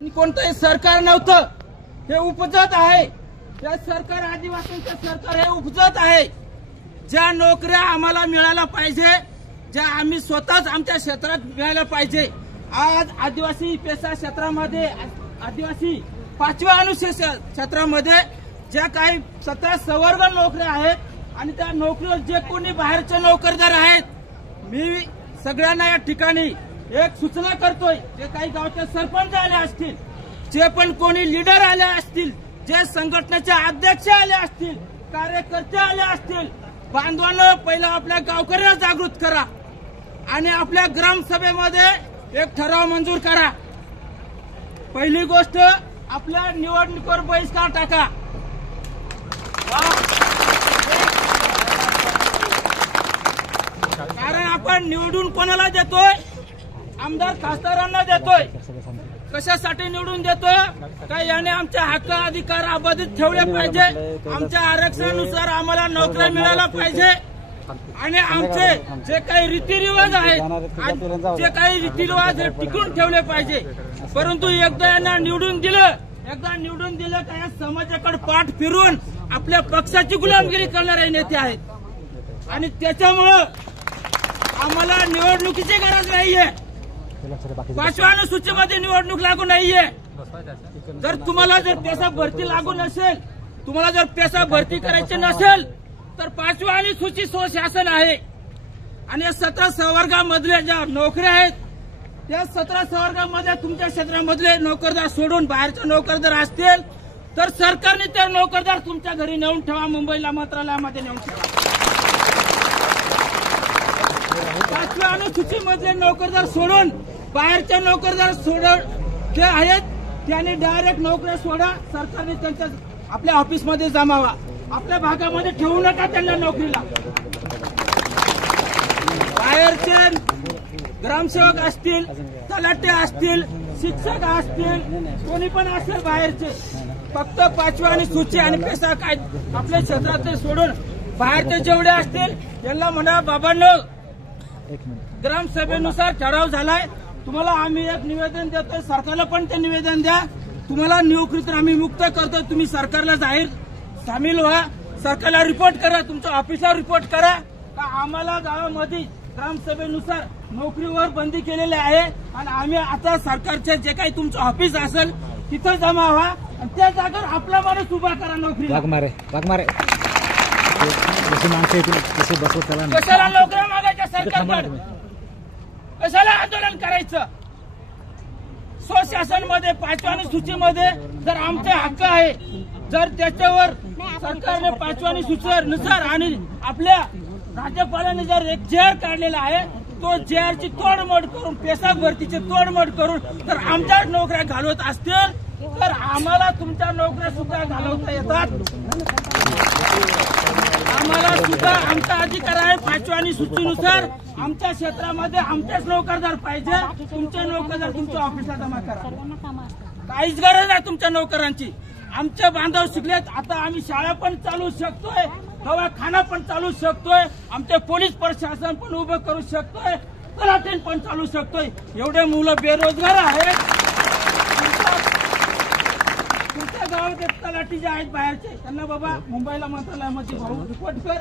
कोणतंही सरकार नव्हतं, हे उपजत आहे. हे सरकार आदिवासींचं सरकार हे उपजत आहे. ज्या नोकऱ्या आम्हाला मिळायला पाहिजे, ज्या आम्ही स्वतःच आमच्या क्षेत्रात मिळायला पाहिजे, आज आदिवासी पेसा क्षेत्रामध्ये आदिवासी 5व्या अनुसूचित क्षेत्रामध्ये ज्या काही 17 संवर्ग नोकऱ्या आहेत आणि त्या नोकरीवर जे कोणी बाहेरचे नोकरदार आहेत, मी सगळ्यांना या ठिकाणी एक सूचना करतोय. जे काही गावचे सरपंच आले असतील, जे पण कोणी लीडर आले असतील, जे संघटनेचे अध्यक्ष आले असतील, कार्यकर्ते आले असतील, बांधवांनो पहिला आपल्या गावकऱ्यांना जागृत करा आणि आपल्या ग्रामसभेमध्ये एक ठराव मंजूर करा. पहिली गोष्ट, आपल्या निवडणुकीवर बहिष्कार टाका. कारण आपण निवडून कोणाला देतोय? आमदार खासदारांना देतोय. कशासाठी निवडून देतो? काय याने आमचे हक्क अधिकार अबाधित ठेवले पाहिजे, आमच्या आरक्षणानुसार आम्हाला नोकऱ्या मिळायला पाहिजे आणि आमचे जे काही रीतिरिवाज आहेत, जे काही रीतिरिवाज टिकून ठेवले पाहिजे. परंतु एकदा यांना निवडून दिलं का या समाजाकडे पाठ फिरून आपल्या पक्षाची गुलामगिरी करणारे नेते आहेत आणि त्याच्यामुळं आम्हाला निवडणुकीची गरज नाहीये. 5व्या अनुसूचीमध्ये निवडणूक लागू नाहीये. जर तुम्हाला पेसा भरती लागू नसेल, तुम्हाला जर पेसा भरती करायची नसेल, तर 5व्या अनुसूची स्वशासन आहे आणि 17 संवर्गामधल्या ज्या नोकऱ्या आहेत, त्या 17 संवर्गामध्ये तुमच्या क्षेत्रामधले नोकरदार सोडून बाहेरचे नोकरदार असतील तर सरकारने त्या नोकरदार तुमच्या घरी नेऊन ठेवा, मुंबईला मंत्रालयामध्ये नेऊन ठेवा. 5व्या अनुसूचीमधले नोकरदार सोडून बाहेरचे नोकरदार जे आहेत त्यांनी डायरेक्ट नोकऱ्या सोडा. सरकारने त्यांच्या आपल्या ऑफिसमध्ये जमावा, आपल्या भागामध्ये ठेवू नका त्यांना नोकरीला. बाहेरचे ग्रामसेवक असतील, तलाठी असतील, शिक्षक असतील, कोणी पण असेल बाहेरचे, फक्त 5व्या अनुसूची आणि पेसा काय आपल्या क्षेत्रातले सोडून बाहेरचे जेवढे असतील त्यांना म्हणा, बाबांनो ग्रामसभेनुसार ठराव झालाय, तुम्हाला आम्ही एक निवेदन देतोय, सरकारला पण ते निवेदन द्या. तुम्हाला नोकरीतून आम्ही मुक्त करतो, तुम्ही सरकारला जाहीर सामील व्हा, सरकारला रिपोर्ट करा, तुमच्या ऑफिसला रिपोर्ट करा का आम्हाला गावामध्ये ग्रामसभेनुसार नोकरीवर बंदी केलेली आहे आणि आम्ही आता सरकारचे जे काही तुमचं ऑफिस असेल तिथं जमा व्हा आणि त्या जागेवर आपला माणूस उभा करा नोकरी. कशाला नोकऱ्या मागायच्या सरकारकडे? कशाला आंदोलन करायचं? स्वशासनमध्ये 5व्या अनुसूचीमध्ये जर आमचे हक्क आहे, जर त्याच्यावर सरकारने 5व्या अनुसूचीनुसार आणि आपल्या राज्यपालांनी जर एक JR काढलेला आहे, तो JRची तोडमोड करून, पेसा भरतीची तोडमोड करून जर आमच्या नोकऱ्या घालवत असतील तर आम्हाला तुमच्या नोकऱ्या सुद्धा घालवता येतात. आम्हाला सुद्धा आमचा अधिकार आहे. 5व्या अनुसूचीनुसार आमच्या क्षेत्रामध्ये आमचेच नोकरदार पाहिजे. तुमचे नोकरदार तुमच्या ऑफिसला जमा करा. काहीच गरज नाही तुमच्या नोकरांची. आमचे बांधव शिकलेत, आता आम्ही शाळा पण चालू शकतोय, दवाखाना पण चालू शकतोय, आमचे पोलीस प्रशासन पण उभं करू शकतोय, तलाठी पण चालू शकतोय. एवढे मुलं बेरोजगार आहेत. तुमच्या गावात तलाठी जे आहेत बाहेरचे, त्यांना बाबा मुंबईला मंत्रालयामध्ये रिपोर्ट कर.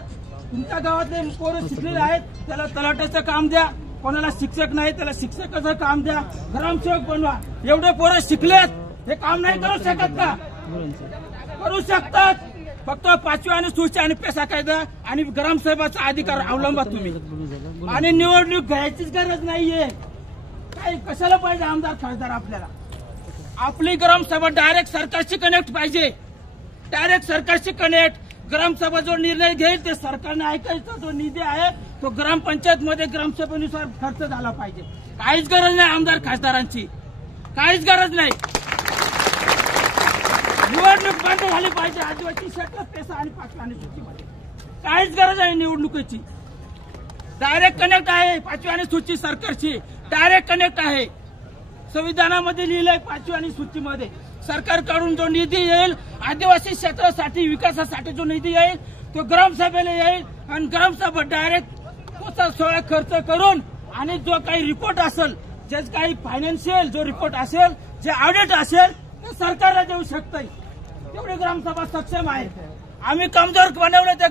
तुमच्या गावातले पोरं शिकलेले आहेत, त्याला तलाट्याचं काम द्या. कोणाला शिक्षक नाही त्याला शिक्षकाचं काम द्या. ग्रामसेवक बनवा. एवढे पोरं शिकलेत, हे काम नाही करू शकत का? करू शकतात. फक्त 5व्या अनुसूची आणि पेसा कायदा आणि ग्रामसभेचा अधिकार अवलंबा तुम्ही आणि निवडणूक घ्यायचीच गरज नाहीये. काय कशाला पाहिजे आमदार खासदार? आपल्याला आपली ग्रामसभा डायरेक्ट सरकारशी कनेक्ट पाहिजे. डायरेक्ट सरकारशी कनेक्ट. ग्रामसभा जो निर्णय घेईल ते सरकारने ऐकायचा. जो निधी आहे तो ग्रामपंचायत मध्ये ग्रामसभेनुसार खर्च झाला पाहिजे. काहीच गरज नाही आमदार खासदारांची, काहीच गरज नाही. निवडणूक बंद झाली पाहिजे आदिवासी क्षेत्रात पेसा आणि 5व्या अनुसूचीमध्ये. काहीच गरज आहे निवडणुकीची. डायरेक्ट कनेक्ट आहे 5व्या अनुसूची सरकारची, डायरेक्ट कनेक्ट आहे. संविधानामध्ये लिहिलंय 5व्या अनुसूचीमध्ये सरकारकडून जो निधी येईल आदिवासी क्षेत्रासाठी विकासासाठी जो निधी येईल तो ग्रामसभेला येईल आणि ग्रामसभा डायरेक्ट खर्च करून आणि जो काही रिपोर्ट असेल, जे काही फायनान्शियल जो रिपोर्ट असेल जे ऑडिट असेल ते सरकारला देऊ शकतंय. तेवढी ग्रामसभा सक्षम आहे. आम्ही कमजोर बनवलं त्या